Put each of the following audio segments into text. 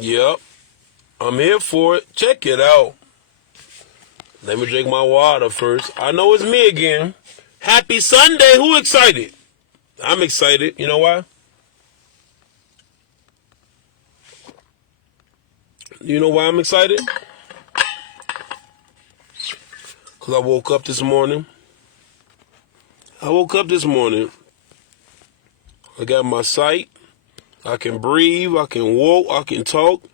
Yep, I'm here for it. Check it out. Let me drink my water first. I know it's me again. Happy Sunday. Who excited? I'm excited. You know why? You know why I'm excited? Because I woke up this morning. I got my sight. I can breathe. I can walk. I can talk.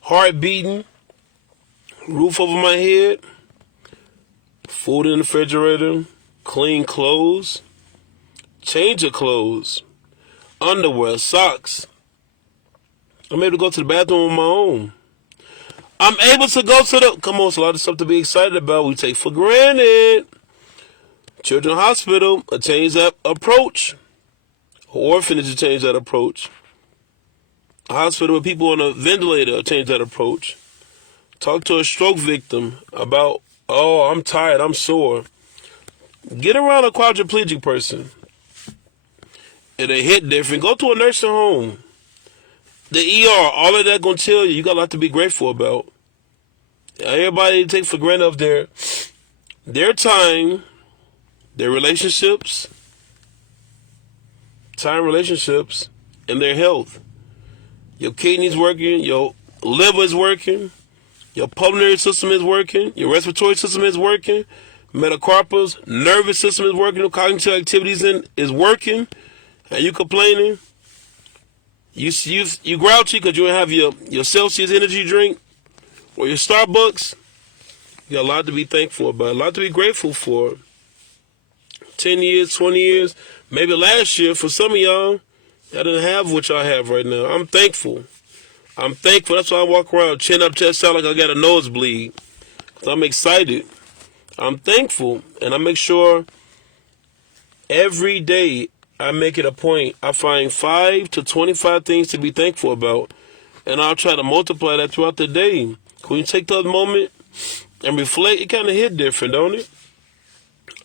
Heart beating. Roof over my head. Food in the refrigerator. Clean clothes. Change of clothes. Underwear. Socks. I'm able to go to the bathroom on my own. I'm able to go to the... Come on, it's a lot of stuff to be excited about. We take for granted. Children's Hospital, a change that approach. Orphanage, a change that approach. A hospital with people on a ventilator, a change that approach. Talk to a stroke victim about, oh, I'm tired, I'm sore. Get around a quadriplegic person. It'll hit different. Go to a nursing home. The ER, all of that gonna tell you got a lot to be grateful about. Everybody take for granted of their time, their relationships, and their health. Your kidneys working, your liver is working, your pulmonary system is working, your respiratory system is working, metacarpals, nervous system is working, the cognitive activities is working, and you complaining. You grouchy because you don't have your Celsius energy drink or your Starbucks. You got a lot to be thankful about, a lot to be grateful for. 10 years, 20 years, maybe last year for some of y'all didn't have what y'all have right now. I'm thankful. That's why I walk around chin up, chest out like I got a nosebleed. I'm excited. I'm thankful. And I make sure every day I make it a point. I find 5 to 25 things to be thankful about. And I'll try to multiply that throughout the day. When you take that moment and reflect, it kind of hit different, don't it?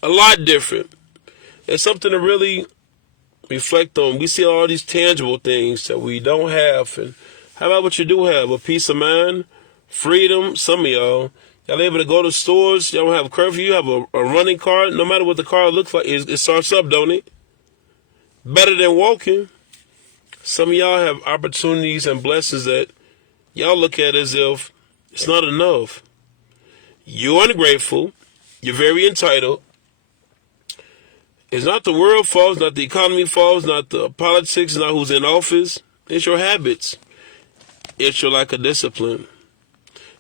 A lot different. It's something to really reflect on. We see all these tangible things that we don't have. And how about what you do have? A peace of mind, freedom. Some of y'all able to go to stores. Y'all don't have curfew. You have a running car. No matter what the car looks like, it starts up, don't it? Better than walking. Some of y'all have opportunities and blessings that y'all look at as if it's not enough. You're ungrateful. You're very entitled. It's not the world fault, it's not the economy fault, it's not the politics, it's not who's in office. It's your habits. It's your lack of discipline.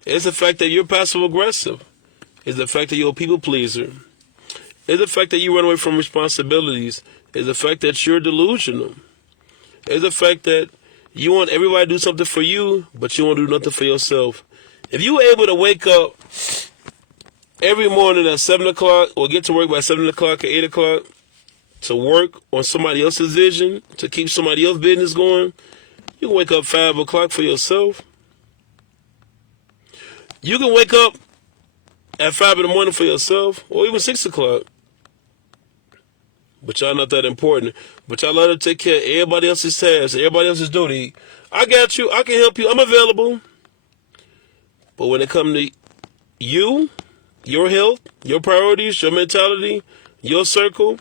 It's the fact that you're passive aggressive. It's the fact that you're a people pleaser. It's the fact that you run away from responsibilities. It's the fact that you're delusional. It's the fact that you want everybody to do something for you, but you won't do nothing for yourself. If you were able to wake up every morning at 7 o'clock or get to work by 7 o'clock or 8 o'clock to work on somebody else's vision, to keep somebody else's business going, you can wake up 5 o'clock for yourself. You can wake up at 5 in the morning for yourself, or even 6 o'clock. But y'all not that important. But y'all let to take care of everybody else's tasks, everybody else's duty. I got you. I can help you. I'm available. But when it comes to you, your health, your priorities, your mentality, your circle,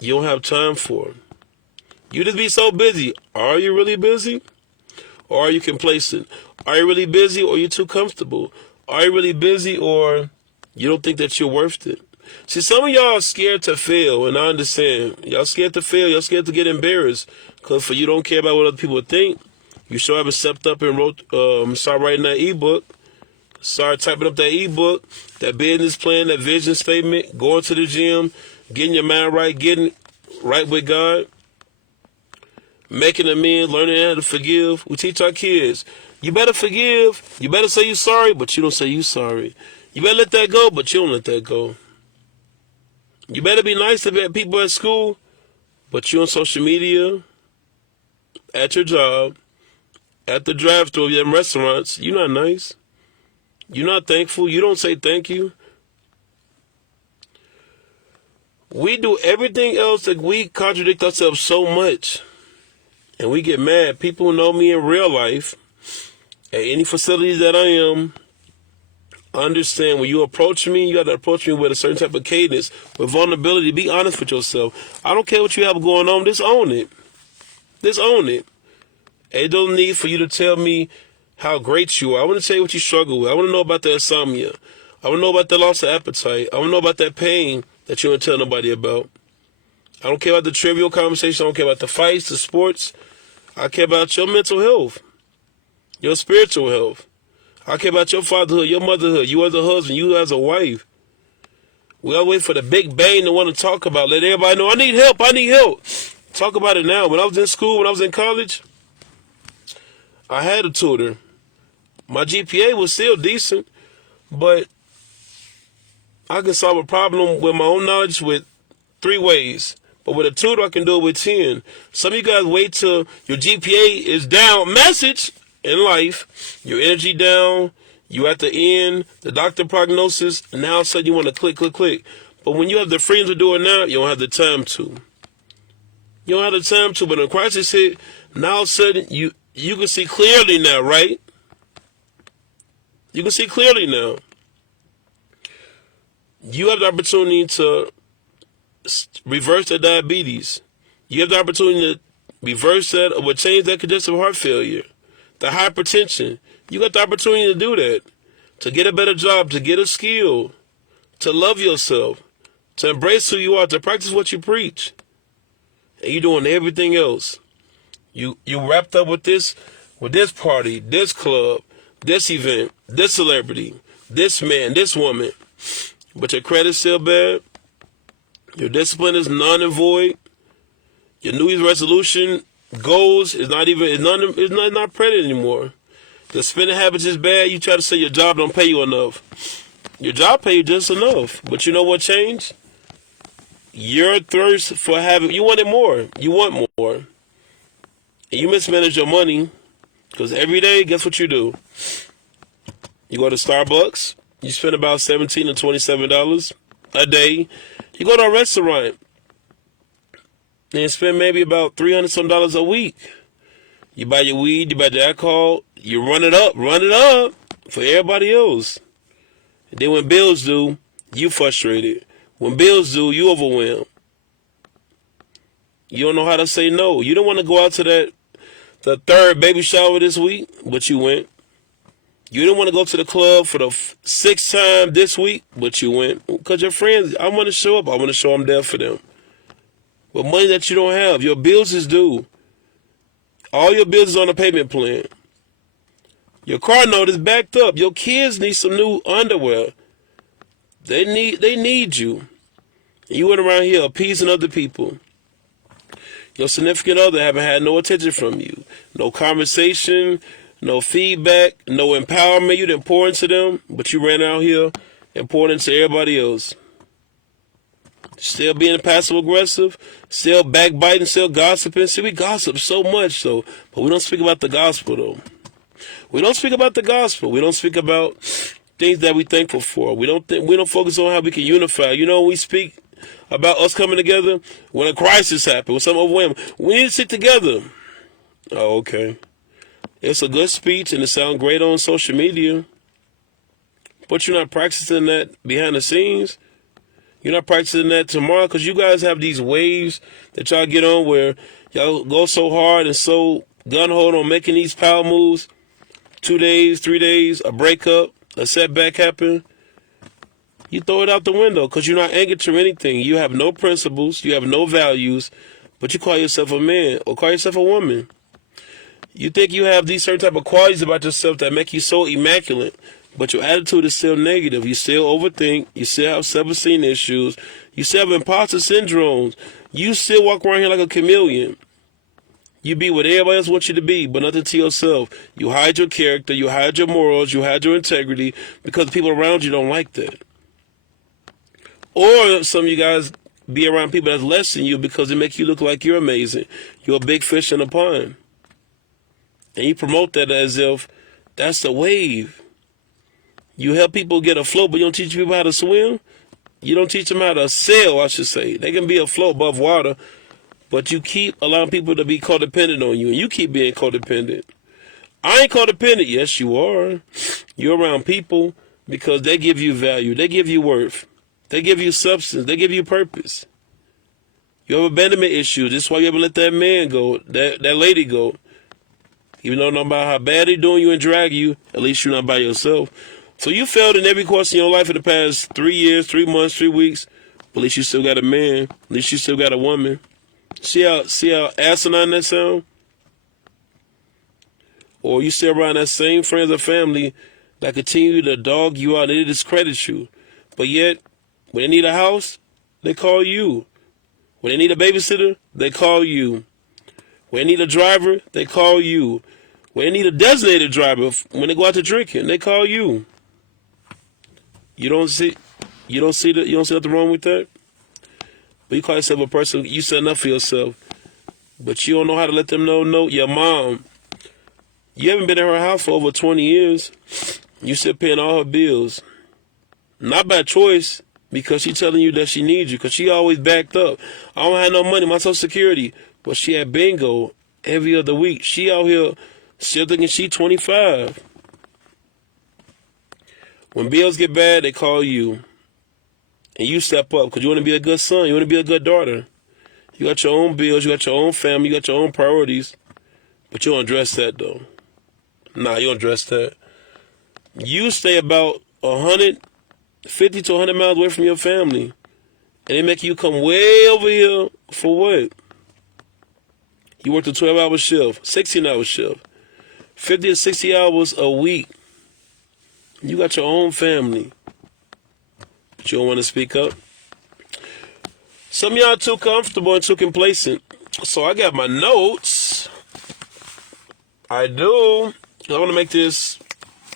you don't have time for it. You just be so busy. Are you really busy? Or are you complacent? Are you really busy or are you too comfortable? Are you really busy or you don't think that you're worth it? See, some of y'all are scared to fail, and I understand. Y'all scared to fail. Y'all scared to get embarrassed. Because for you don't care about what other people think. You sure haven't stepped up and start writing that ebook. Start typing up that ebook, that business plan, that vision statement, going to the gym, getting your mind right, getting right with God, making amends, learning how to forgive. We teach our kids, you better forgive, you better say you're sorry, but you don't say you're sorry. You better let that go, but you don't let that go. You better be nice to people at school, but you on social media, at your job, at the drive-thru of your restaurants, you're not nice. You're not thankful. You don't say thank you. We do everything else that we contradict ourselves so much. And we get mad. People who know me in real life, at any facilities that I am, understand when you approach me, you got to approach me with a certain type of cadence, with vulnerability. Be honest with yourself. I don't care what you have going on. Just own it. Just own it. Ain't no need for you to tell me how great you are. I want to tell you what you struggle with. I want to know about the insomnia. I want to know about the loss of appetite. I want to know about that pain that you don't tell nobody about. I don't care about the trivial conversation. I don't care about the fights, the sports. I care about your mental health, your spiritual health. I care about your fatherhood, your motherhood, you as a husband, you as a wife. We all wait for the big bang to want to talk about. Let everybody know, I need help, I need help. Talk about it now. When I was in school, when I was in college, I had a tutor. My GPA was still decent, but I can solve a problem with my own knowledge with 3 ways. But with a tutor, I can do it with 10. Some of you guys wait till your GPA is down. Message in life, your energy down, you at the end, the doctor prognosis, and now all of a sudden you want to click. But when you have the freedom to do it now, you don't have the time to. You don't have the time to, but when crisis hit, now all of a sudden you can see clearly now, right? You can see clearly now. You have the opportunity to reverse the diabetes. You have the opportunity to reverse that or change that congestive heart failure, the hypertension. You got the opportunity to do that, to get a better job, to get a skill, to love yourself, to embrace who you are, to practice what you preach. And you're doing everything else. You wrapped up with this party, this club, this event, this celebrity, this man, this woman. But your credit's still bad. Your discipline is non and void. Your New Year's resolution goals is not present anymore. The spending habits is bad. You try to say your job don't pay you enough. Your job pay you just enough. But you know what changed? Your thirst for you wanted more. You want more. And you mismanage your money because every day, guess what you do? You go to Starbucks. You spend about $17 to $27 a day. You go to a restaurant and spend maybe about $300 some a week. You buy your weed, you buy the alcohol, you run it up for everybody else. And then when bills due, you frustrated. When bills due, you overwhelmed. You don't know how to say no. You don't want to go out to the 3rd baby shower this week, but you went. You didn't want to go to the club for the 6th time this week, but you went. Because your friends, I want to show up. I want to show I'm there for them. But money that you don't have, your bills is due. All your bills is on a payment plan. Your car note is backed up. Your kids need some new underwear. They need you. You went around here appeasing other people. Your significant other haven't had no attention from you. No conversation, no feedback, no empowerment. You didn't pour into them, but you ran out here and poured into everybody else. Still being passive aggressive, still backbiting, still gossiping. See, we gossip so much though, but we don't speak about the gospel though. We don't speak about the gospel. We don't speak about things that we're thankful for. We don't focus on how we can unify. You know, we speak about us coming together when a crisis happens, when some overwhelming. We need to sit together. Oh, okay. It's a good speech and it sounds great on social media, but you're not practicing that behind the scenes. You're not practicing that tomorrow because you guys have these waves that y'all get on where y'all go so hard and so gun-ho on making these power moves. 2 days, 3 days, a breakup, a setback happen. You throw it out the window because you're not anchored to anything. You have no principles. You have no values, but you call yourself a man or call yourself a woman. You think you have these certain type of qualities about yourself that make you so immaculate, but your attitude is still negative. You still overthink. You still have self-esteem issues. You still have imposter syndromes. You still walk around here like a chameleon. You be what everybody else wants you to be, but nothing to yourself. You hide your character. You hide your morals. You hide your integrity because the people around you don't like that. Or some of you guys be around people that's less than you because they make you look like you're amazing. You're a big fish in a pond. And you promote that as if that's the wave. You help people get afloat, but you don't teach people how to swim. You don't teach them how to sail, I should say. They can be afloat above water, But you keep allowing people to be codependent on you, and you keep being codependent. I ain't codependent. Yes, you are. You're around people because they give you value. They give you worth. They give you substance. They give you purpose. You have abandonment issues. This is why you ever let that man go, that lady go. Even though no matter how bad they doing you and drag you, at least you're not by yourself. So you failed in every course in your life for the past 3 years, 3 months, 3 weeks. But at least you still got a man. At least you still got a woman. See how asinine that sound? Or you still around that same friends or family that continue to dog you out and they discredit you. But yet, when they need a house, they call you. When they need a babysitter, they call you. When they need a driver, they call you. When they need a designated driver, when they go out to drinking, they call you. You don't see nothing wrong with that? But you call yourself a person, you set enough for yourself. But you don't know how to let them know, no, your mom. You haven't been in her house for over 20 years. You still paying all her bills. Not by choice, because she's telling you that she needs you, because she always backed up. I don't have no money, my Social Security. But she had bingo every other week. She out here still thinking she 25. When bills get bad, they call you. And you step up because you want to be a good son. You want to be a good daughter. You got your own bills. You got your own family. You got your own priorities. But you don't address that, though. Nah, you don't address that. You stay about 150 to 100 miles away from your family. And they make you come way over here for what? You work a 12-hour shift, 16-hour shift, 50 to 60 hours a week. You got your own family. But you don't want to speak up. Some of y'all too comfortable and too complacent. So I got my notes. I do. I want to make this.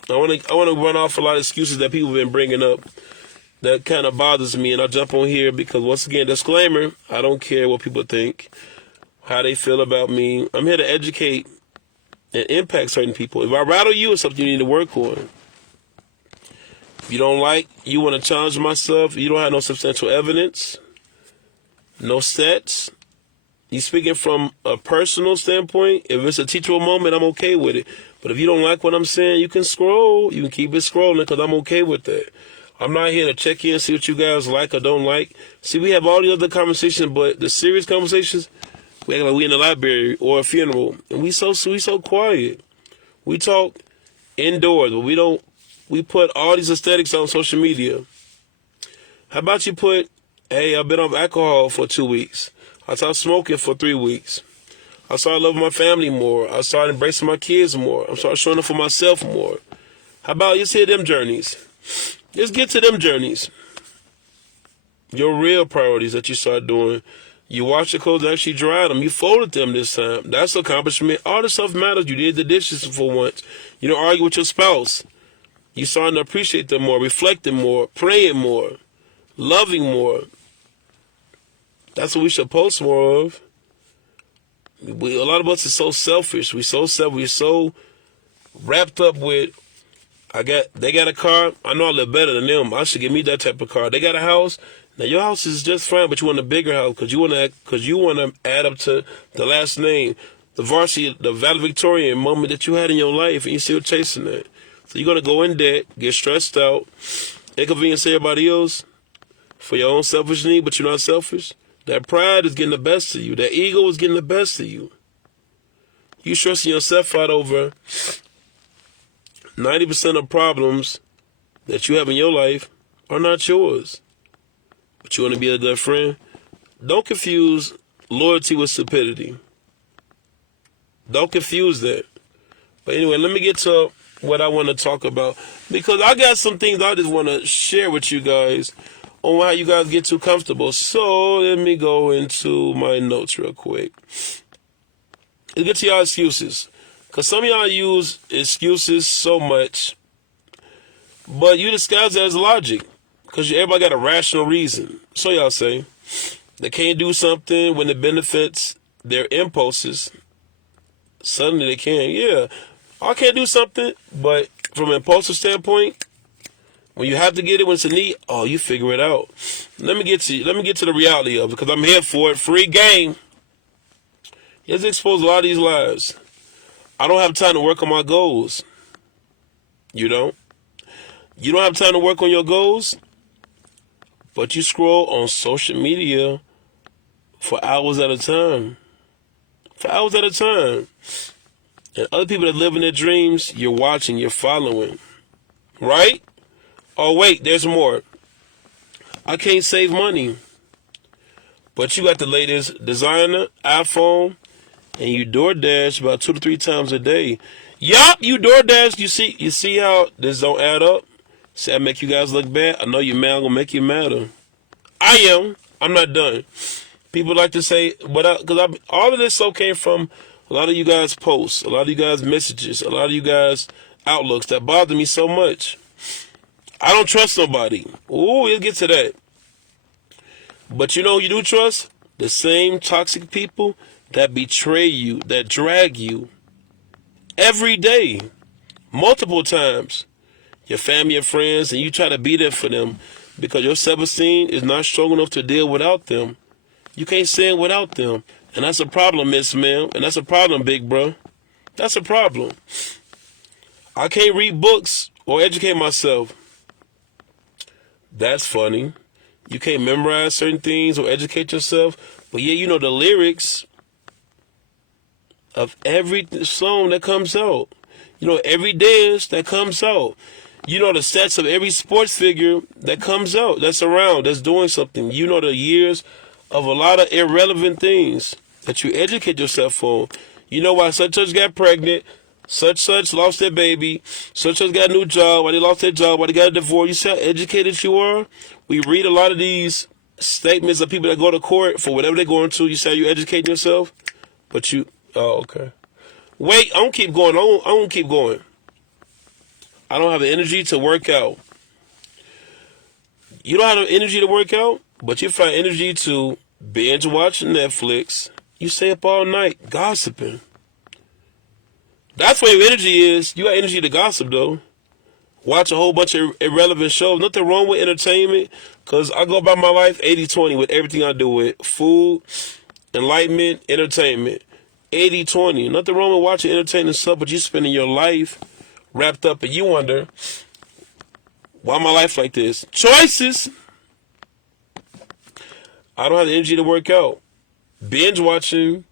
I want to run off a lot of excuses that people have been bringing up. That kind of bothers me, and I'll jump on here because once again, disclaimer: I don't care what people think, how they feel about me. I'm here to educate and impact certain people. If I rattle you, it's something you need to work on. If you don't like, you want to challenge myself, you don't have no substantial evidence, no stats. You speaking from a personal standpoint. If it's a teachable moment, I'm okay with it. But if you don't like what I'm saying, you can scroll. You can keep it scrolling because I'm okay with that. I'm not here to check in, see what you guys like or don't like. See, we have all the other conversations, but the serious conversations, we act like we in the library or a funeral, and we so quiet. We talk indoors, but we put all these aesthetics on social media. How about you put, hey, I've been off alcohol for 2 weeks. I stopped smoking for 3 weeks. I started loving my family more. I started embracing my kids more. I started showing up for myself more. How about you hear them journeys? Just get to them journeys. Your real priorities that you start doing. You washed your clothes and actually dried them. You folded them this time. That's an accomplishment. All this stuff matters. You did the dishes for once. You don't argue with your spouse. You starting to appreciate them more, reflecting more, praying more, loving more. That's what we should post more of. A lot of us are so selfish. We're so wrapped up with, they got a car. I know I live better than them. I should get me that type of car. They got a house. Now your house is just fine, but you want a bigger house because you want to add up to the last name, the varsity, the valedictorian moment that you had in your life, and you're still chasing that. So you're gonna go in debt, get stressed out, inconvenience everybody else for your own selfish need, but you're not selfish. That pride is getting the best of you. That ego is getting the best of you. You stressing yourself out over 90% of problems that you have in your life are not yours. But you want to be a good friend? Don't confuse loyalty with stupidity. Don't confuse that. But anyway, let me get to what I want to talk about. Because I got some things I just want to share with you guys on how you guys get too comfortable. So let me go into my notes real quick. Let's get to y'all excuses. Because some of y'all use excuses so much, but you disguise it as logic. Because everybody got a rational reason. So y'all say they can't do something when it benefits their impulses. Suddenly they can. Yeah, I can't do something, but from an impulsive standpoint, when you have to get it when it's a need, oh, you figure it out. Let me get to the reality of it because I'm here for it. Free game. It's exposed a lot of these lies. I don't have time to work on my goals. You don't? You don't have time to work on your goals, but you scroll on social media for hours at a time. For hours at a time. And other people that live in their dreams, you're watching, you're following. Right? Oh, wait, there's more. I can't save money. But you got the latest designer, iPhone, and you DoorDash about 2 to 3 times a day. Yup, you DoorDash. You see how this don't add up? See, I make you guys look bad? I know you're mad. I'm going to make you madder. I am. I'm not done. People like to say, because all of this so came from a lot of you guys' posts, a lot of you guys' messages, a lot of you guys' outlooks that bother me so much. I don't trust nobody. Ooh, we'll get to that. But you know who you do trust? The same toxic people that betray you, that drag you every day, multiple times. Your family and friends, and you try to be there for them because your self-esteem is not strong enough to deal without them. You can't stand without them. And that's a problem, Miss Ma'am. And that's a problem, big bro. That's a problem. I can't read books or educate myself. That's funny. You can't memorize certain things or educate yourself. But yeah, you know the lyrics of every song that comes out. You know every dance that comes out. You know the stats of every sports figure that comes out, that's around, that's doing something. You know the years of a lot of irrelevant things that you educate yourself on. You know why such got pregnant, such lost their baby, such got a new job, why they lost their job, why they got a divorce. You see how educated you are? We read a lot of these statements of people that go to court for whatever they're going to. You say you educate yourself, but you, oh, okay. Wait, I don't keep going. I don't keep going. I don't have the energy to work out. You don't have the energy to work out, but you find energy to binge watch Netflix. You stay up all night gossiping. That's where your energy is. You got energy to gossip, though. Watch a whole bunch of irrelevant shows. Nothing wrong with entertainment, because I go about my life 80-20 with everything I do with food, enlightenment, entertainment. 80-20. Nothing wrong with watching entertaining stuff, but you spending your life wrapped up, and you wonder, why my life like this? Choices. I don't have the energy to work out. Binge watching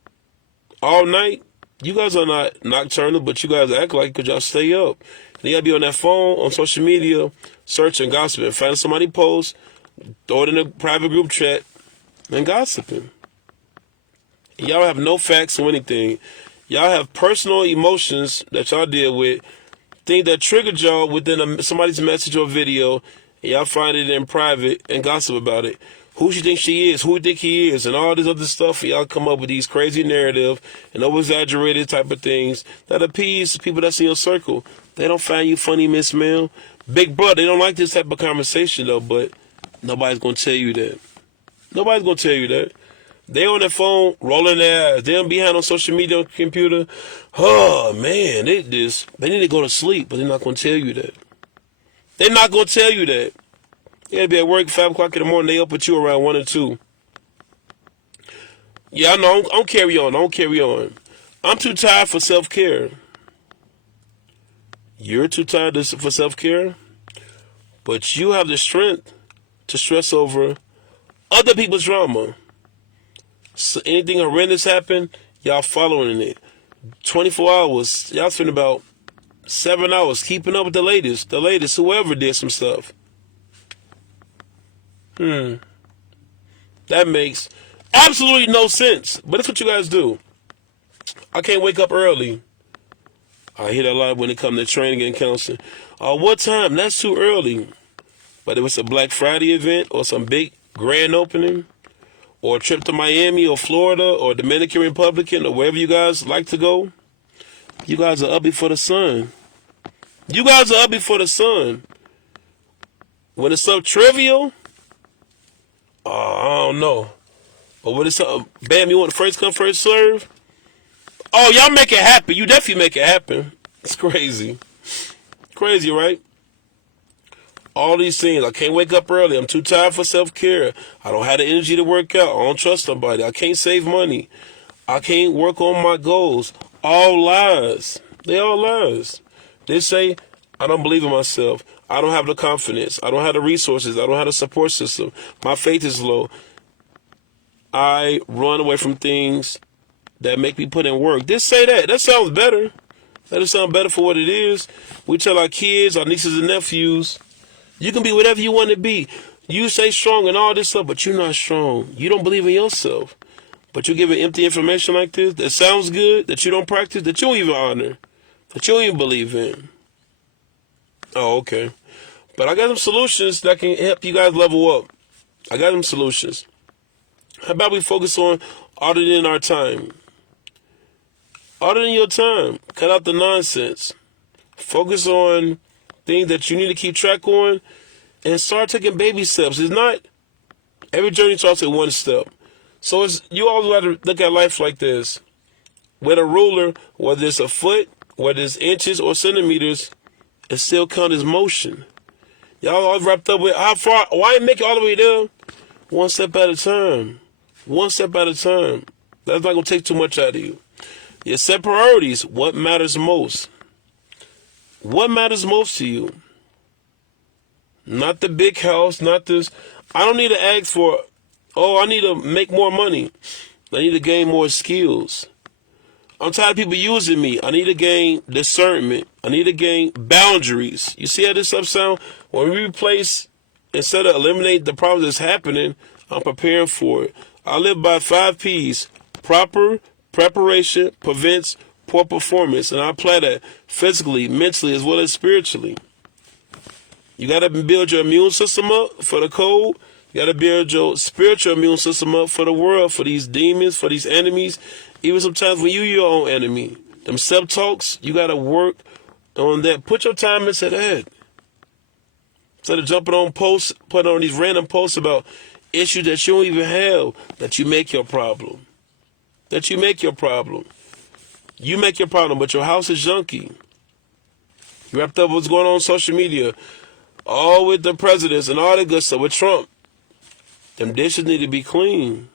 all night. You guys are not nocturnal, but you guys act like because y'all stay up. And you gotta be on that phone, on social media, searching, gossiping, finding somebody post, throw it in a private group chat, and gossiping. And y'all have no facts or anything. Y'all have personal emotions that y'all deal with, things that triggered y'all within somebody's message or video, and y'all find it in private and gossip about it. Who she think she is, who we think he is, and all this other stuff. And y'all come up with these crazy narrative and over-exaggerated type of things that appease people that's in your circle. They don't find you funny, Miss Mel. Big brother, they don't like this type of conversation, though, but nobody's going to tell you that. Nobody's going to tell you that. They on their phone, rolling their eyes. They don't behind on social media, on the computer. Oh, man, they need to go to sleep, but they're not going to tell you that. They're not going to tell you that. You got to be at work at 5 o'clock in the morning. They up at you around 1 or 2. Yeah, I know. I don't carry on. I don't carry on. I'm too tired for self-care. You're too tired for self-care, but you have the strength to stress over other people's drama. So anything horrendous happen, y'all following it. 24 hours, y'all spend about 7 hours keeping up with the latest, whoever did some stuff. That makes absolutely no sense, but that's what you guys do. I can't wake up early. I hear that a lot when it comes to training and counseling. What time? That's too early. But if it's a Black Friday event or some big grand opening, or a trip to Miami or Florida or Dominican Republic or wherever you guys like to go, you guys are up before the sun. You guys are up before the sun. When it's something trivial, I don't know. But when it's something, bam, you want to first come, first serve? Oh, y'all make it happen. You definitely make it happen. It's crazy. Crazy, right? All these things. I can't wake up early. I'm too tired for self-care. I don't have the energy to work out. I don't trust somebody. I can't save money. I can't work on my goals. All lies. They all lies. They say, I don't believe in myself. I don't have the confidence. I don't have the resources. I don't have the support system. My faith is low. I run away from things that make me put in work. Just say that. That sounds better. That'll sound better for what it is. We tell our kids, our nieces and nephews, you can be whatever you want to be. You say strong and all this stuff, but you're not strong. You don't believe in yourself. But you're giving empty information like this that sounds good, that you don't practice, that you don't even honor, that you don't even believe in. Oh, okay. But I got some solutions that can help you guys level up. I got some solutions. How about we focus on auditing our time? Auditing your time. Cut out the nonsense. Focus on things that you need to keep track on and start taking baby steps. It's not, every journey starts at one step. So you always got to look at life like this. With a ruler, whether it's a foot, whether it's inches or centimeters, it still counts as motion. Y'all all wrapped up with how far, why make it all the way there? One step at a time. One step at a time. That's not going to take too much out of you. You set priorities. What matters most? What matters most to you? Not the big house, not this. I don't need to ask for, I need to make more money. I need to gain more skills. I'm tired of people using me. I need to gain discernment. I need to gain boundaries. You see how this stuff sound? When we replace, instead of eliminate the problems that's happening, I'm preparing for it. I live by 5 P's. Proper preparation prevents poor performance. And I apply that physically, mentally, as well as spiritually. You got to build your immune system up for the cold. You got to build your spiritual immune system up for the world, for these demons, for these enemies. Even sometimes when you're your own enemy. Them self-talks, you got to work on that. Put your time into that. Instead of jumping on posts, putting on these random posts about issues that you don't even have, that you make your problem. That you make your problem. You make your problem, but your house is junky. You wrapped up what's going on social media. All with the presidents and all that good stuff with Trump. Them dishes need to be clean.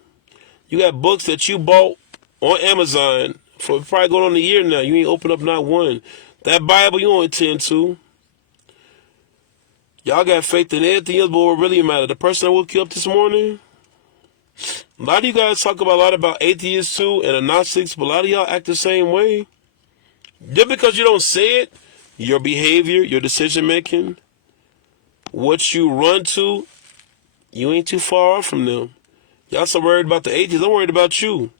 You got books that you bought on Amazon for probably going on a year now. You ain't opened up not one. That Bible you don't attend to. Y'all got faith in everything else, but what really matters? The person that woke you up this morning? A lot of you guys talk about a lot about atheists too and agnostics, but a lot of y'all act the same way. Just because you don't say it, your behavior, your decision making, what you run to, you ain't too far off from them. Y'all so worried about the atheists. I'm worried about you.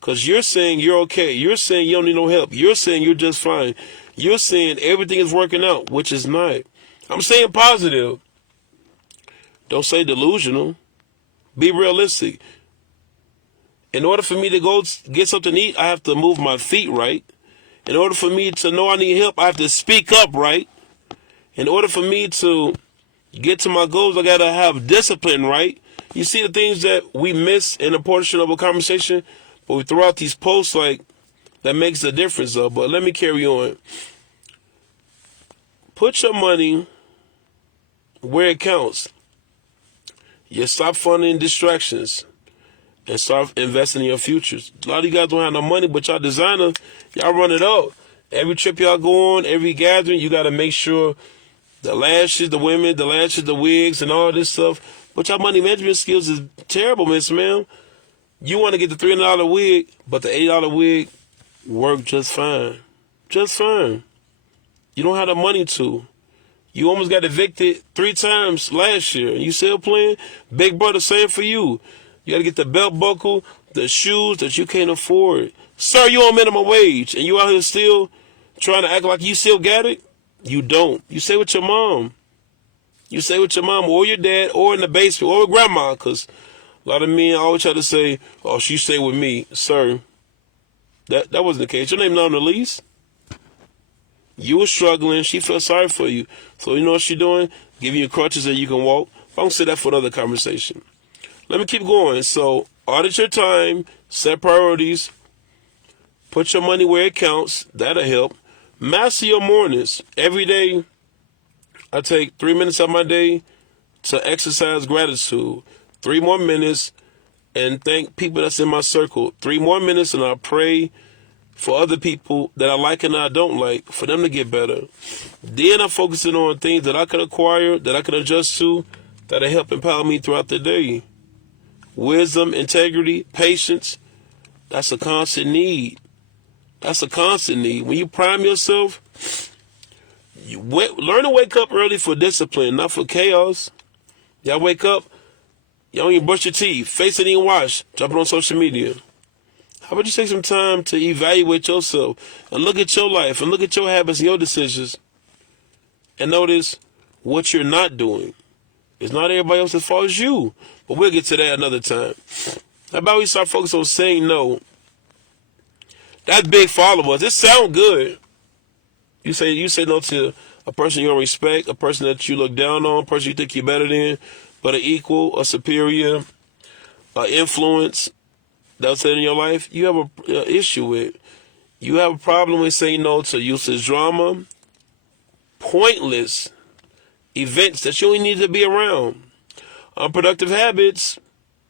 Because you're saying you're okay. You're saying you don't need no help. You're saying you're just fine. You're saying everything is working out, which is not. I'm saying positive. Don't say delusional. Be realistic. In order for me to go get something to eat, I have to move my feet right. In order for me to know I need help, I have to speak up right. In order for me to get to my goals, I got to have discipline right. You see the things that we miss in a portion of a conversation, but we throw out these posts like that makes a difference though. But let me carry on. Put your money where it counts. You stop funding distractions and start investing in your futures. A lot of you guys don't have no money, but y'all designers, y'all run it up. Every trip y'all go on, every gathering, you got to make sure the lashes, the women, the lashes, the wigs, and all this stuff. But your money management skills is terrible, Miss Ma'am. You want to get the $300 wig, but the $8 wig work just fine. Just fine. You don't have the money to. You almost got evicted 3 times last year. And you still playing? Big brother, same for you. You got to get the belt buckle, the shoes that you can't afford. Sir, you on minimum wage, and you out here still trying to act like you still got it? You don't. You stay with your mom. You stay with your mom or your dad or in the basement or with grandma, because a lot of men always try to say, oh, she stay with me. Sir, that wasn't the case. Your name not on the lease. You were struggling. She felt sorry for you. So you know what she's doing? Giving you crutches that you can walk. I don't say that for another conversation. Let me keep going. So audit your time. Set priorities. Put your money where it counts. That'll help. Master your mornings. Every day, I take 3 minutes of my day to exercise gratitude. 3 more minutes and thank people that's in my circle. 3 more minutes and I'll pray for other people that I like and I don't like, for them to get better. Then I'm focusing on things that I can acquire, that I can adjust to, that'll help empower me throughout the day. Wisdom, integrity, patience, that's a constant need. That's a constant need. When you prime yourself, learn to wake up early for discipline, not for chaos. Y'all wake up, y'all don't even brush your teeth, face it and wash, jump it on social media. How about you take some time to evaluate yourself and look at your life and look at your habits and your decisions and notice what you're not doing. It's not everybody else as far as you, but we'll get to that another time. How about we start focusing on saying no? That's big followers. It sounds good. You say no to a person you don't respect, a person that you look down on, a person you think you're better than, but an equal, a superior, an influence that's in your life, you have an issue with. You have a problem with saying no to useless drama, pointless events that you only need to be around, unproductive habits.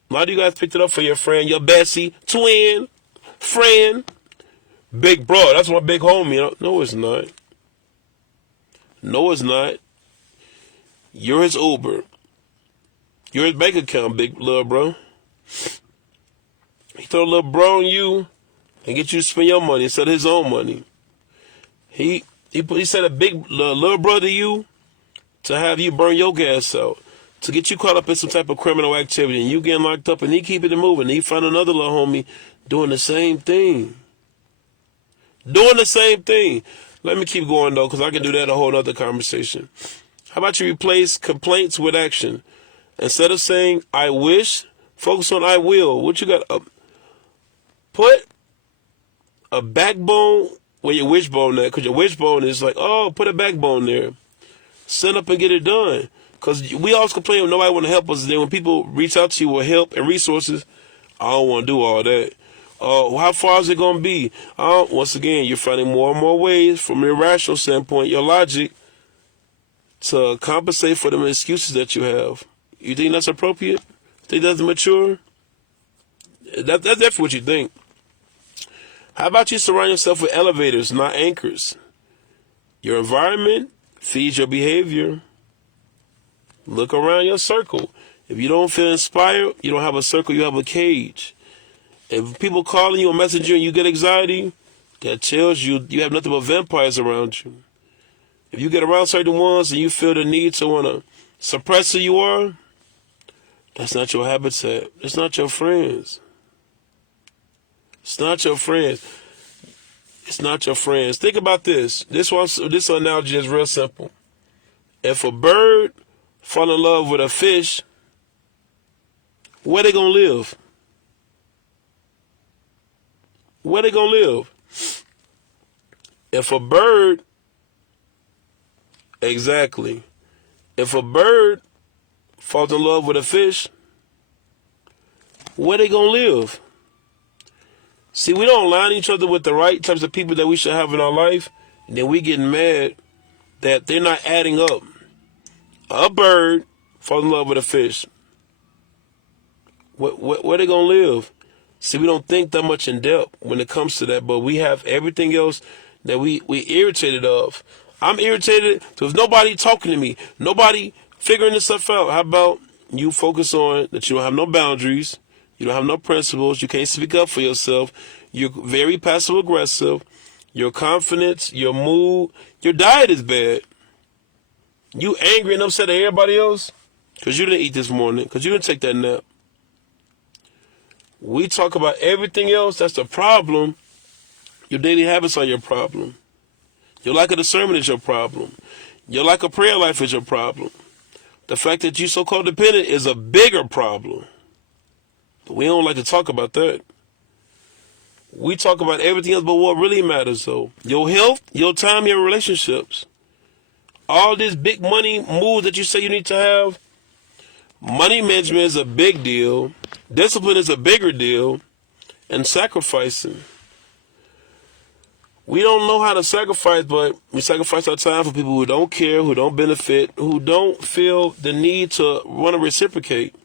A lot of you guys picked it up for your friend, your Bessie, twin, friend, big bro. That's my big homie. No, it's not. No, it's not. You're his Uber. You're his bank account, big little bro. He throw a little bro on you and get you to spend your money instead of his own money. He said a big little brother to you to have you burn your gas out, to get you caught up in some type of criminal activity and you getting locked up, and he keep it moving. He find another little homie doing the same thing. Doing the same thing. Let me keep going though, because I can do that a whole other conversation. How about you replace complaints with action? Instead of saying I wish, focus on I will. What you got? Put a backbone where your wishbone at, because your wishbone is like, oh, put a backbone there. Stand up and get it done. Because we always complain when nobody want to help us. Then when people reach out to you with help and resources, I don't want to do all that. How far is it going to be? Once again, you're finding more and more ways from your rational standpoint, your logic, to compensate for the excuses that you have. You think that's appropriate? Think that's mature? That's definitely what you think. How about you surround yourself with elevators, not anchors? Your environment feeds your behavior. Look around your circle. If you don't feel inspired, you don't have a circle, you have a cage. If people calling you or messaging you and you get anxiety, that tells you you have nothing but vampires around you. If you get around certain ones and you feel the need to want to suppress who you are, that's not your habitat. It's not your friends. It's not your friends. It's not your friends. Think about this. This analogy is real simple. If a bird fall in love with a fish, where they gonna live? Where they gonna live? If a bird, exactly. If a bird falls in love with a fish, where they gonna live? See, we don't align each other with the right types of people that we should have in our life, and then we get mad that they're not adding up. A bird falls in love with a fish. Where they gonna live? See, we don't think that much in depth when it comes to that, but we have everything else that we irritated of. I'm irritated because nobody talking to me, nobody figuring this stuff out. How about you focus on that you don't have no boundaries, you don't have no principles, you can't speak up for yourself, you're very passive aggressive, your confidence, your mood, your diet is bad. You angry and upset at everybody else because you didn't eat this morning, because you didn't take that nap. We talk about everything else, that's the problem. Your daily habits are your problem. Your lack of discernment is your problem. Your lack of prayer life is your problem. The fact that you're so codependent is a bigger problem. But we don't like to talk about that. We talk about everything else but what really matters, though. Your health, your time, your relationships. All this big money moves that you say you need to have, money management is a big deal. Discipline is a bigger deal. And sacrificing. We don't know how to sacrifice, but we sacrifice our time for people who don't care, who don't benefit, who don't feel the need to want to reciprocate.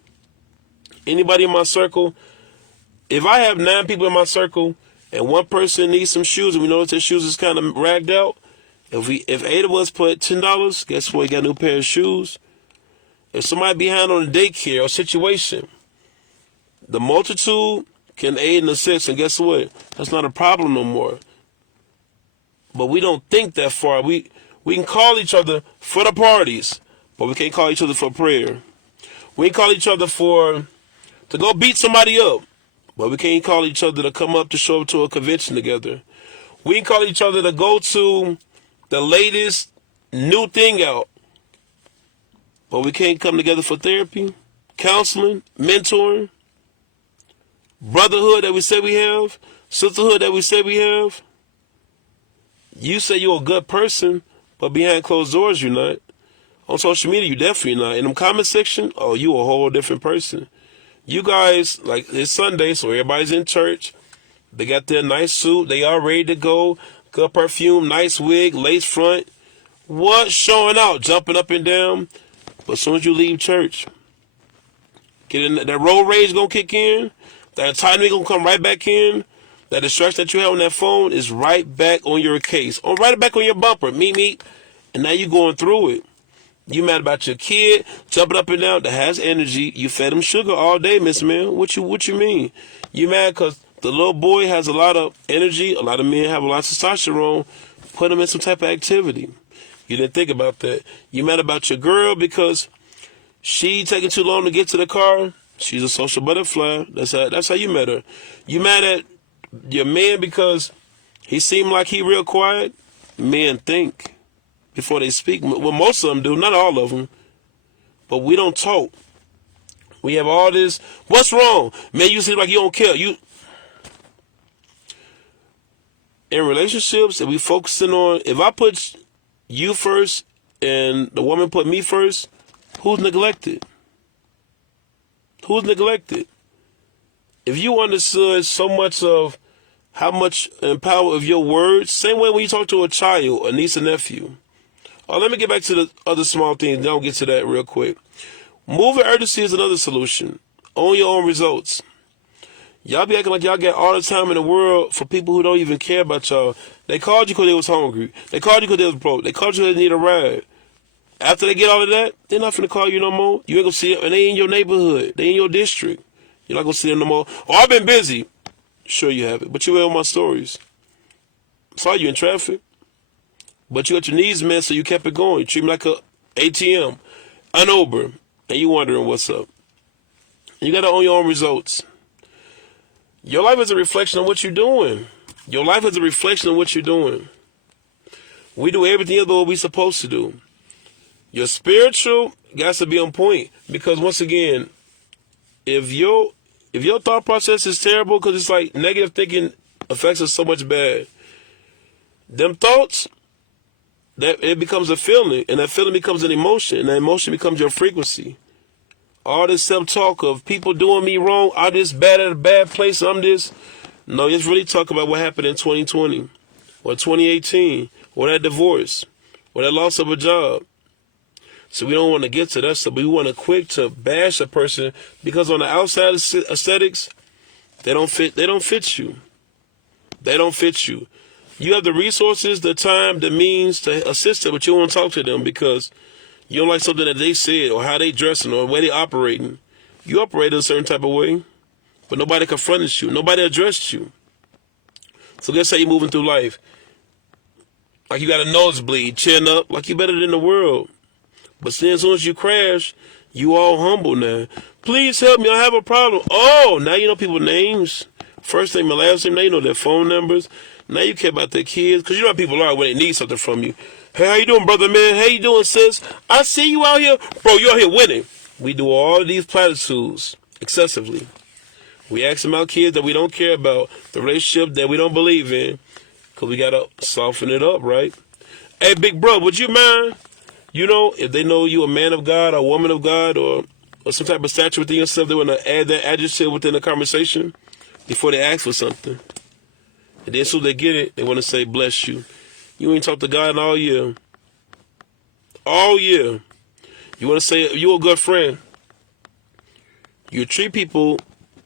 Anybody in my circle, if I have 9 people in my circle and one person needs some shoes and we notice their shoes is kind of ragged out, if 8 of us put $10, guess what? We got a new pair of shoes. If somebody behind on a daycare or situation, the multitude can aid and assist, and guess what? That's not a problem no more. But we don't think that far. We can call each other for the parties, but we can't call each other for prayer. We can call each other to go beat somebody up, but we can't call each other to come up to show up to a convention together. We can call each other to go to the latest new thing out, but we can't come together for therapy, counseling, mentoring, brotherhood that we say we have, sisterhood that we say we have. You say you're a good person, but behind closed doors you're not. On social media, you definitely not. In the comment section, oh, you a whole different person. You guys, like, it's Sunday, so everybody's in church. They got their nice suit. They all ready to go. Good perfume, nice wig, lace front. What? Showing out, jumping up and down. But as soon as you leave church, get in, that road rage gonna kick in. That entitlement gonna come right back in. That distraction that you have on that phone is right back on your case. Or right back on your bumper. Meet. And now you going through it. You mad about your kid jumping up and down that has energy. You fed him sugar all day, Miss Man. What you mean? You mad because the little boy has a lot of energy. A lot of men have a lot of testosterone. Put him in some type of activity. You didn't think about that. You mad about your girl because she taking too long to get to the car. She's a social butterfly. That's how you met her. You mad at your man because he seemed like he real quiet. Men think before they speak. Well, most of them do, not all of them. But we don't talk. We have all this. What's wrong? Man, you seem like you don't care. In relationships, if we focusing on, if I put you first and the woman put me first, who's neglected? Who's neglected? If you understood so much of how much and power of your words, same way when you talk to a child, a niece and nephew. Oh, let me get back to the other small things. Then I'll get to that real quick. Moving urgency is another solution. Own your own results. Y'all be acting like y'all got all the time in the world for people who don't even care about y'all. They called you because they was hungry. They called you because they was broke. They called you because they need a ride. After they get all of that, they're not finna call you no more. You ain't gonna see them, and they in your neighborhood. They in your district. You're not gonna see them no more. Oh, I've been busy. Sure you have it, but you ain't on my stories. Saw you in traffic. But you got your needs met, so you kept it going. You treat me like a ATM, an Uber, and you wondering what's up. You got to own your own results. Your life is a reflection of what you're doing. Your life is a reflection of what you're doing. We do everything else what we're supposed to do. Your spiritual got to be on point, because once again, if your thought process is terrible, because it's like negative thinking affects us so much bad, them thoughts, that it becomes a feeling, and that feeling becomes an emotion, and that emotion becomes your frequency. All this self-talk of people doing me wrong, I'm this bad at a bad place, I'm this. No, let's really talk about what happened in 2020, or 2018, or that divorce, or that loss of a job. So we don't want to get to that stuff, but we want to quick to bash a person, because on the outside aesthetics, they don't fit you. They don't fit you. You have the resources, the time, the means to assist them, but you don't want to talk to them because you don't like something that they said, or how they dressing, or the way they operating. You operate in a certain type of way, but nobody confronted you. Nobody addressed you. So guess how you moving through life? Like you got a nosebleed, chin up, like you better than the world. But then as soon as you crash, you all humble now. Please help me, I have a problem. Oh, now you know people's names. First name and last name, now you know their phone numbers. Now you care about their kids, because you know how people are when they need something from you. Hey, how you doing, brother, man? How you doing, sis? I see you out here. Bro, you out here winning. We do all of these platitudes excessively. We ask them out kids that we don't care about, the relationship that we don't believe in, because we got to soften it up, right? Hey, big bro, would you mind? You know, if they know you a man of God, or a woman of God, or some type of stature within yourself, they want to add that adjective within the conversation before they ask for something. And then as soon as they get it, they want to say, bless you. You ain't talked to God in all year. All year. You want to say, you a good friend. You treat people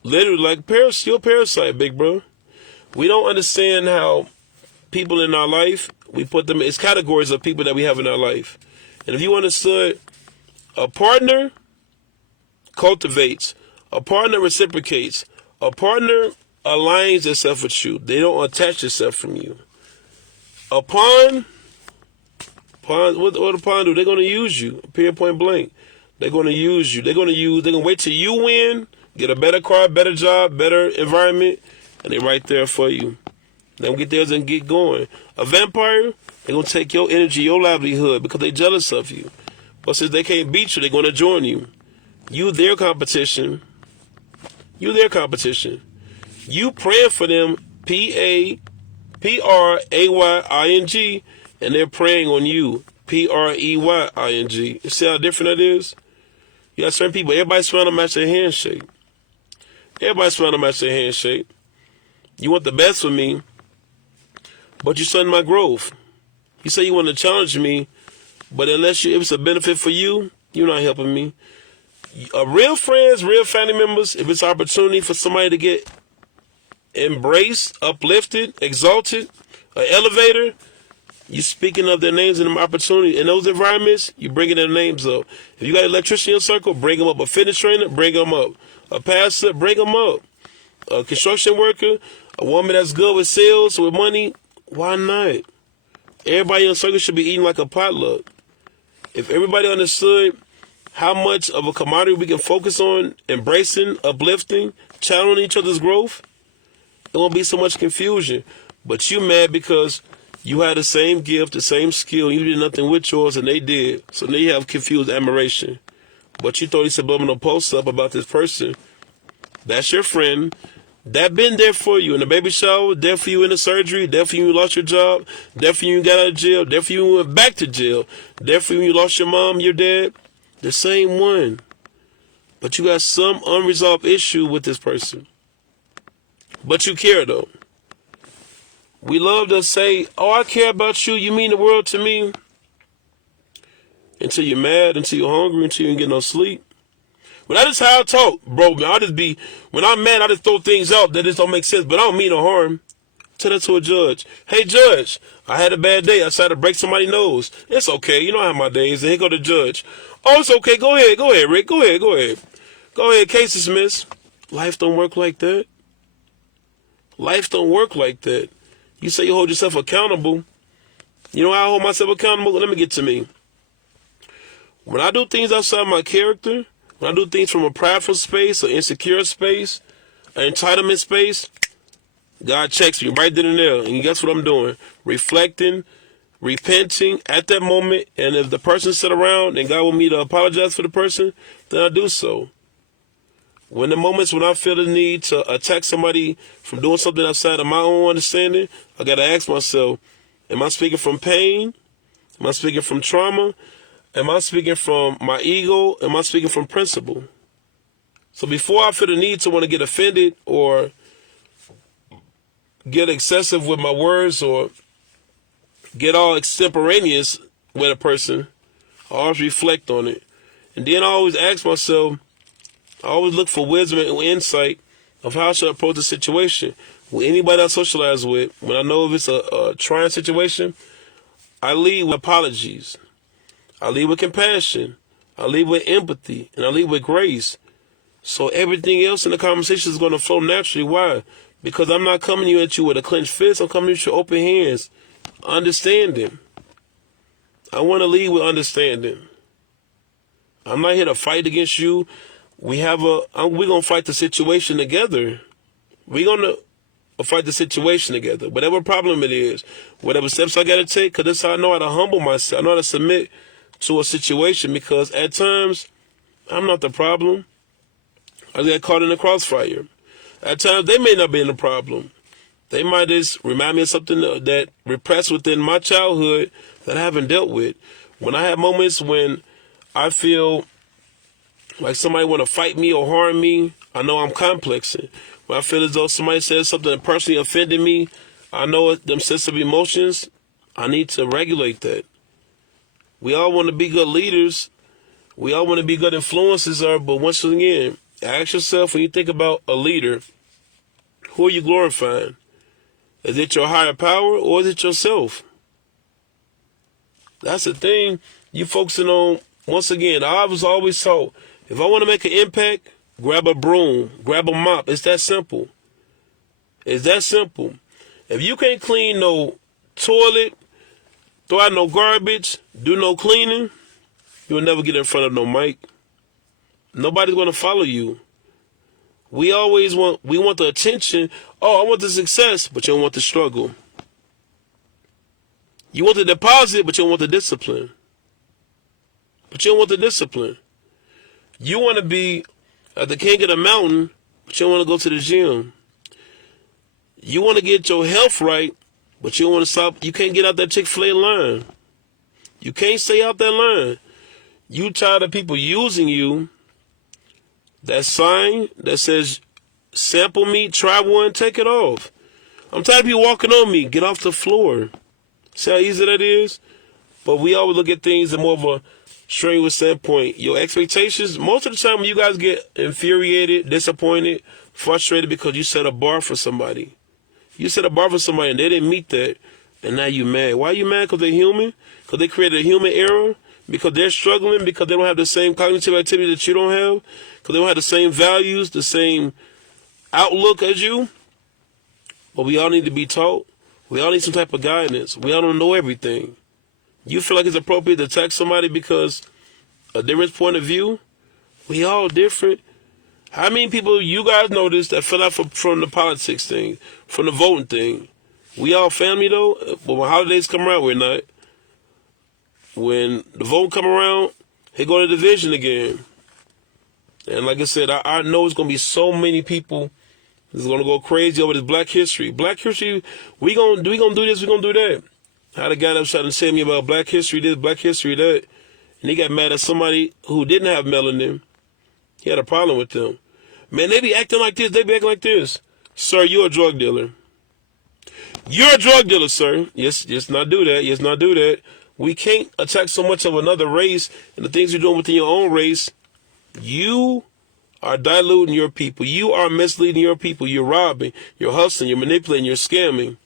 literally like you're a parasite, big bro. We don't understand how people in our life, we put them as categories of people that we have in our life. And if you understood, a partner cultivates, a partner reciprocates, a partner aligns itself with you. They don't attach itself from you. A pawn, what a pawn do? They're going to use you, period, point blank. They're going to use you. They're going to wait till you win, get a better car, better job, better environment, and they're right there for you. They'll get theirs and get going. A vampire, they're going to take your energy, your livelihood, because they're jealous of you. But since they can't beat you, they're going to join you. You their competition. You their competition. You praying for them, P-A-P-R-A-Y-I-N-G, and they're praying on you, P-R-E-Y-I-N-G. You see how different that is? You got certain people, everybody smile to match their handshake. Everybody smile to match their handshake. You want the best for me, but you're stunting my growth. You say you want to challenge me, but unless if it's a benefit for you, you're not helping me. Real friends, real family members, if it's an opportunity for somebody to get embraced, uplifted, exalted, an elevator, you speaking of their names and them opportunity. In those environments, you bringing their names up. If you got an electrician in your circle, bring them up. A fitness trainer, bring them up. A pastor, bring them up. A construction worker, a woman that's good with sales, with money, why not? Everybody in your circle should be eating like a potluck. If everybody understood how much of a commodity we can focus on embracing, uplifting, channeling each other's growth, there won't be so much confusion. But you mad because you had the same gift, the same skill, you did nothing with yours and they did. So now you have confused admiration. But you thought he subliminal post up about this person. That's your friend. That been there for you in the baby shower, there for you in the surgery, there for you when you lost your job, there for you when you got out of jail, there for you when you went back to jail, there for you when you lost your mom, your dad. The same one. But you got some unresolved issue with this person. But you care though. We love to say, oh, I care about you, you mean the world to me. Until you're mad, until you're hungry, until you don't get no sleep. Well, that is how I talk, bro. Man, when I'm mad, I just throw things out that just don't make sense, but I don't mean no harm. Tell that to a judge. Hey, judge, I had a bad day. I decided to break somebody's nose. It's okay. You know I have my days. And here go the judge. Oh, it's okay. Go ahead, Rick. Go ahead. Case dismissed. Life don't work like that. Life don't work like that. You say you hold yourself accountable. You know how I hold myself accountable? Let me get to me. When I do things outside my character, when I do things from a prideful space, an insecure space, an entitlement space, God checks me right then and there. And guess what I'm doing? Reflecting, repenting at that moment. And if the person sit around and God want me to apologize for the person, then I do so. When the moments when I feel the need to attack somebody from doing something outside of my own understanding, I got to ask myself, am I speaking from pain? Am I speaking from trauma? Am I speaking from my ego? Am I speaking from principle? So before I feel the need to want to get offended or get excessive with my words or get all extemporaneous with a person, I always reflect on it. And then I always ask myself, I always look for wisdom and insight of how I should approach the situation. With anybody I socialize with, when I know if it's a trying situation, I lead with apologies. I lead with compassion. I lead with empathy. And I lead with grace. So everything else in the conversation is going to flow naturally. Why? Because I'm not coming at you with a clenched fist. I'm coming at you with open hands. Understanding. I want to lead with understanding. I'm not here to fight against you. We're going to fight the situation together. We're going to fight the situation together. Whatever problem it is, whatever steps I got to take, because that's how I know how to humble myself. I know how to submit to a situation, because at times, I'm not the problem. I get caught in the crossfire. At times, they may not be in the problem. They might just remind me of something that repressed within my childhood that I haven't dealt with. When I have moments when I feel like somebody want to fight me or harm me, I know I'm complexing. When I feel as though somebody says something that personally offended me, I know them sensitive emotions, I need to regulate that. We all want to be good leaders. We all want to be good influences, but once again, Ask yourself, when you think about a leader, who are you glorifying? Is it your higher power or is it yourself? That's the thing you focusing on. Once again, I was always taught, if I want to make an impact, grab a broom, grab a mop. It's that simple. It's that simple. If you can't clean no toilet, throw out no garbage, do no cleaning, you'll never get in front of no mic. Nobody's going to follow you. We want the attention. Oh, I want the success, but you don't want the struggle. You want the deposit, but you don't want the discipline. You want to be at the king of the mountain, but you don't want to go to the gym. You want to get your health right, but you don't want to stop. You can't get out that Chick-fil-A line. You can't stay out that line. You tired of people using you. That sign that says, sample me, try one, take it off. I'm tired of people walking on me. Get off the floor. See how easy that is? But we always look at things in more of a strenuous standpoint. Your expectations, most of the time when you guys get infuriated, disappointed, frustrated because you set a bar for somebody. You set a bar for somebody and they didn't meet that, and now you mad. Why are you mad? Because they're human? Because they created a human error? Because they're struggling? Because they don't have the same cognitive activity that you don't have? Because they don't have the same values, the same outlook as you? But we all need to be taught. We all need some type of guidance. We all don't know everything. You feel like it's appropriate to attack somebody because a different point of view? We all different. How many people you guys notice that fell out from the politics thing, from the voting thing? We all family though, but when holidays come around, we're not. When the vote come around, they go to division again. And like I said, I know it's going to be so many people that's going to go crazy over this Black History. Black History, we gonna do this, we going to do that. I had a guy that was trying to say me about Black History this, Black History that, and he got mad at somebody who didn't have melanin. He had a problem with them. Man, they be acting like this, they be acting like this. Sir, you're a drug dealer. You're a drug dealer, sir. Yes, not do that. Yes, not do that. We can't attack so much of another race and the things you're doing within your own race. You are diluting your people. You are misleading your people. You're robbing. You're hustling. You're manipulating. You're scamming.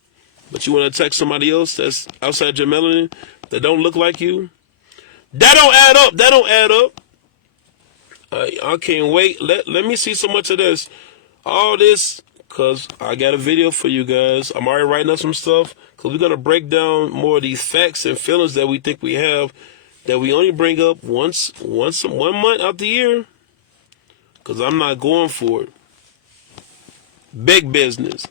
But you want to attack somebody else that's outside your melanin that don't look like you? That don't add up. That don't add up. I can't wait. Let me see so much of this. All this, because I got a video for you guys. I'm already writing up some stuff. Because we're going to break down more of these facts and feelings that we think we have that we only bring up one month out the year. Because I'm not going for it. Big business.